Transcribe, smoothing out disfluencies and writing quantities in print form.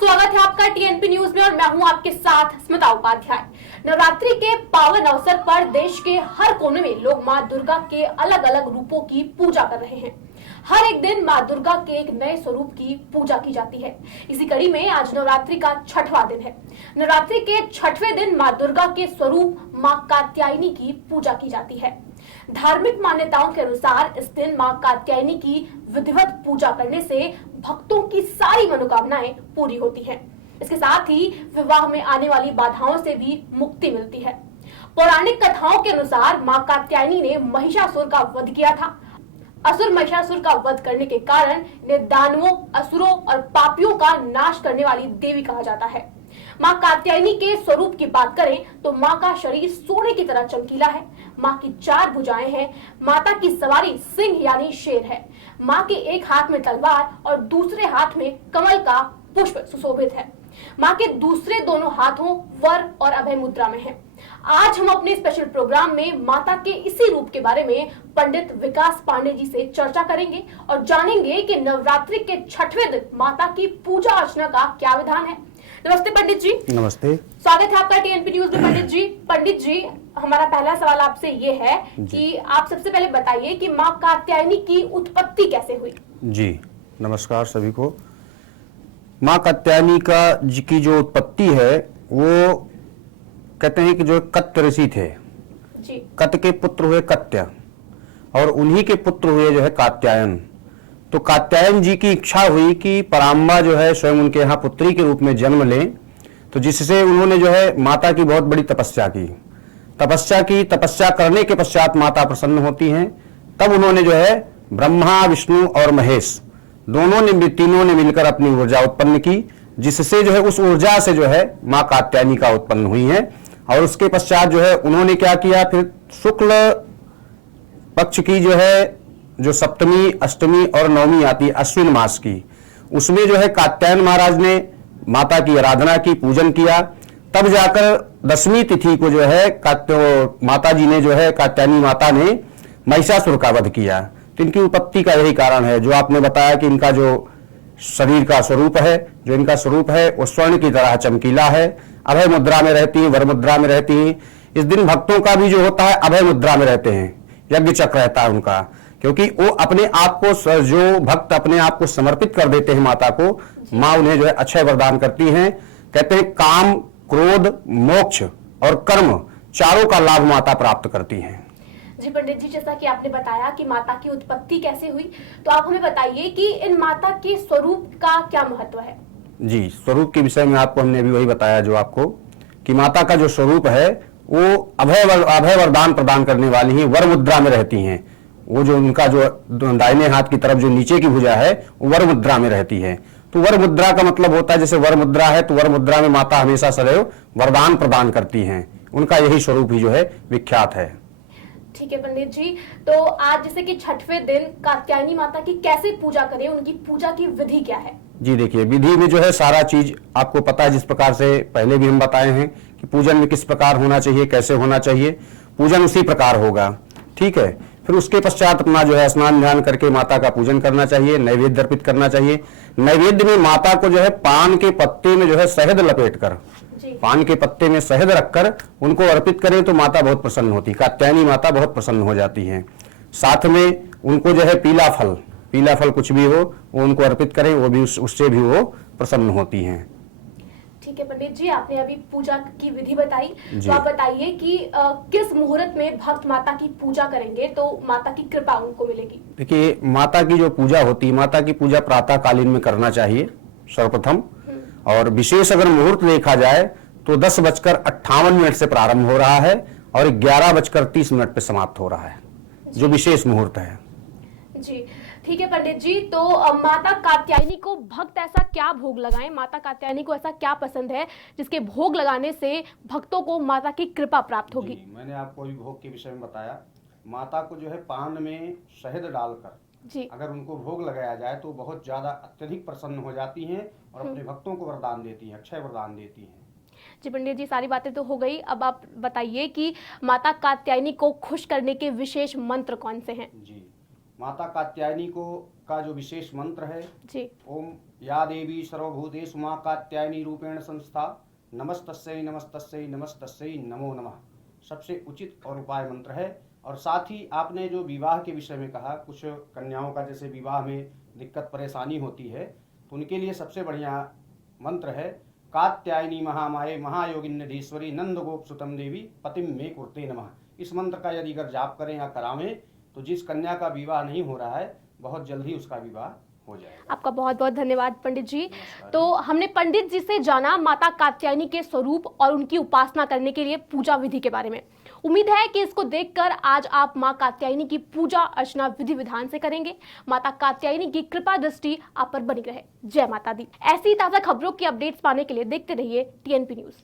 स्वागत है आपका टीएनपी न्यूज में और मैं हूं आपके साथ स्मिता उपाध्याय। नवरात्रि के पावन अवसर पर देश के हर कोने में लोग मां दुर्गा के अलग अलग रूपों की पूजा कर रहे हैं। हर एक दिन मां दुर्गा के एक नए स्वरूप की पूजा की जाती है। इसी कड़ी में आज नवरात्रि का छठवां दिन है। नवरात्रि के छठवें दिन मां दुर्गा के स्वरूप मां कात्यायनी की पूजा की जाती है। धार्मिक मान्यताओं के अनुसार इस दिन मां कात्यायनी की विधिवत पूजा करने से भक्तों की सारी मनोकामनाएं पूरी होती हैं। इसके साथ ही विवाह में आने वाली बाधाओं से भी मुक्ति मिलती है। पौराणिक कथाओं के अनुसार मां कात्यायनी ने महिषासुर का वध किया था। असुर महिषासुर का वध करने के कारण इन्हें दानवों, असुरों और पापियों का नाश करने वाली देवी कहा जाता है। मां कात्यायनी के स्वरूप की बात करें तो मां का शरीर सोने की तरह चमकीला है। मां की 4 भुजाएं हैं। माता की सवारी सिंह यानी शेर है। मां के एक हाथ में तलवार और दूसरे हाथ में कमल का पुष्प सुशोभित है। मां के दूसरे दोनों हाथों वर और अभय मुद्रा में है। आज हम अपने स्पेशल प्रोग्राम में माता के इसी रूप के बारे में पंडित विकास पांडे जी से चर्चा करेंगे और जानेंगे कि नवरात्रि के छठवें दिन माता की पूजा अर्चना का क्या विधान है। नमस्ते पंडित जी। नमस्ते, स्वागत है आपका टीएनपी न्यूज में पंडित जी, हमारा पहला सवाल आपसे ये है कि आप सबसे पहले बताइए कि मां कात्यायनी की उत्पत्ति कैसे हुई। जी नमस्कार सभी को। मां कात्यायनी की जो उत्पत्ति है वो कहते हैं कि जो कत्य ऋषि थे जी। कत्य के पुत्र हुए कत्य और उन्हीं के पुत्र हुए जो है कात्यायन। तो कात्यायन जी की इच्छा हुई कि पराम्बा जो है स्वयं उनके यहाँ पुत्री के रूप में जन्म लें, तो जिससे उन्होंने जो है माता की बहुत बड़ी तपस्या की। तपस्या करने के पश्चात माता प्रसन्न होती हैं। तब उन्होंने जो है ब्रह्मा, विष्णु और महेश तीनों ने मिलकर अपनी ऊर्जा उत्पन्न की, जिससे जो है उस ऊर्जा से जो है मां कात्यायनी का उत्पन्न हुई है। और उसके पश्चात जो है उन्होंने क्या किया, फिर शुक्ल पक्ष की जो सप्तमी, अष्टमी और नवमी आती है अश्विन मास की, उसमें जो है कात्यायन महाराज ने माता की आराधना की, पूजन किया। तब जाकर 10वीं तिथि को जो है माता जी ने जो है कात्यायनी माता ने महिषासुर का वध किया। तो इनकी उत्पत्ति का यही कारण है जो आपने बताया कि इनका जो शरीर का स्वरूप है, जो इनका स्वरूप है वो स्वर्ण की तरह चमकीला है। अभय मुद्रा में रहती है, वर मुद्रा में रहती है। इस दिन भक्तों का भी जो होता है अभय मुद्रा में रहते हैं, यज्ञ चक्र रहता है उनका, क्योंकि वो अपने आप को, जो भक्त अपने आप को समर्पित कर देते हैं माता को, माँ उन्हें जो है अक्षय वरदान करती हैं। कहते हैं काम, क्रोध, मोक्ष और कर्म चारों का लाभ माता प्राप्त करती हैं। जी पंडित जी, जैसा कि आपने बताया कि माता की उत्पत्ति कैसे हुई, तो आप हमें बताइए कि इन माता के स्वरूप का क्या महत्व है। जी, स्वरूप के विषय में आपको हमने भी वही बताया जो आपको, कि माता का जो स्वरूप है वो अभय वरदान प्रदान करने वाली है, वर मुद्रा में रहती हैं। वो जो उनका जो दाहिने हाथ की तरफ जो नीचे की भुजा है वो वर मुद्रा में रहती है। तो वर मुद्रा का मतलब होता है, जैसे वर मुद्रा है तो वर मुद्रा में माता हमेशा सदैव वरदान प्रदान करती हैं। उनका यही स्वरूप ही जो है विख्यात है। ठीक है पंडित जी, तो आज जैसे कि छठवें दिन कात्यायनी माता की कैसे पूजा करें, उनकी पूजा की विधि क्या है। जी देखिए, विधि में जो है सारा चीज आपको पता है, जिस प्रकार से पहले भी हम बताए हैं कि पूजन में किस प्रकार होना चाहिए, कैसे होना चाहिए, पूजन उसी प्रकार होगा। ठीक है, फिर उसके पश्चात अपना जो है स्नान ध्यान करके माता का पूजन करना चाहिए, नैवेद्य अर्पित करना चाहिए। नैवेद्य में माता को जो है पान के पत्ते में जो है शहद लपेटकर, पान के पत्ते में शहद रखकर उनको अर्पित करें तो माता बहुत प्रसन्न होती है। कात्यायनी माता बहुत प्रसन्न हो जाती है। साथ में उनको जो है पीला फल कुछ भी हो वो उनको अर्पित करें, वो भी उससे भी वो प्रसन्न होती हैं। ठीक है पंडित जी, आपने अभी पूजा की विधि बताई, तो आप बताइए कि किस मुहूर्त में भक्त माता की पूजा करेंगे तो माता की कृपा उनको मिलेगी। देखिए, माता की जो पूजा होती है, माता की पूजा प्रातः कालीन में करना चाहिए सर्वप्रथम, और विशेष अगर मुहूर्त देखा जाए तो 10:58 से प्रारंभ हो रहा है और 11:30 पे समाप्त हो रहा है, जो विशेष मुहूर्त है। जी ठीक है पंडित जी, तो माता कात्यायनी को भक्त ऐसा क्या भोग लगाएं, माता कात्यायनी को ऐसा क्या पसंद है जिसके भोग लगाने से भक्तों को माता की कृपा प्राप्त होगी। मैंने आपको भी भोग के विषय में बताया। माता को जो है पान में शहद डालकर जी अगर उनको भोग लगाया जाए तो बहुत ज्यादा अत्यधिक प्रसन्न हो जाती हैं और अपने भक्तों को वरदान देती हैं, अक्षय वरदान देती हैं। जी पंडित जी, सारी बातें तो हो गई, अब आप बताइए कि माता कात्यायनी को खुश करने के विशेष मंत्र कौन से हैं। जी, माता कात्यायनी का जो विशेष मंत्र है जी। ओम या देवी सर्वभूतेषु मां कात्यायनी रूपेण संस्था नमस्तस्यै नमस्तस्यै नमस्तस्यै नमो नमः सबसे उचित और उपाय मंत्र है। और साथ ही आपने जो विवाह के विषय में कहा, कुछ कन्याओं का जैसे विवाह में दिक्कत परेशानी होती है, तो उनके लिए सबसे बढ़िया मंत्र है कात्यायनी महामाये महायोगिन्यधीश्वरी नंद गोप सुतम देवी पतिम में कुर्ते नमः। इस मंत्र का यदि अगर जाप करें या करावें तो जिस कन्या का विवाह नहीं हो रहा है बहुत जल्द ही उसका विवाह हो जाएगा। आपका बहुत बहुत धन्यवाद पंडित जी। तो हमने पंडित जी से जाना माता कात्यायनी के स्वरूप और उनकी उपासना करने के लिए पूजा विधि के बारे में। उम्मीद है कि इसको देखकर आज आप मां कात्यायनी की पूजा अर्चना विधि विधान से करेंगे। माता कात्यायनी की कृपा दृष्टि आप पर बनी रहे। जय माता दी। ऐसी ताजा खबरों की अपडेट्स पाने के लिए देखते रहिए TNP न्यूज।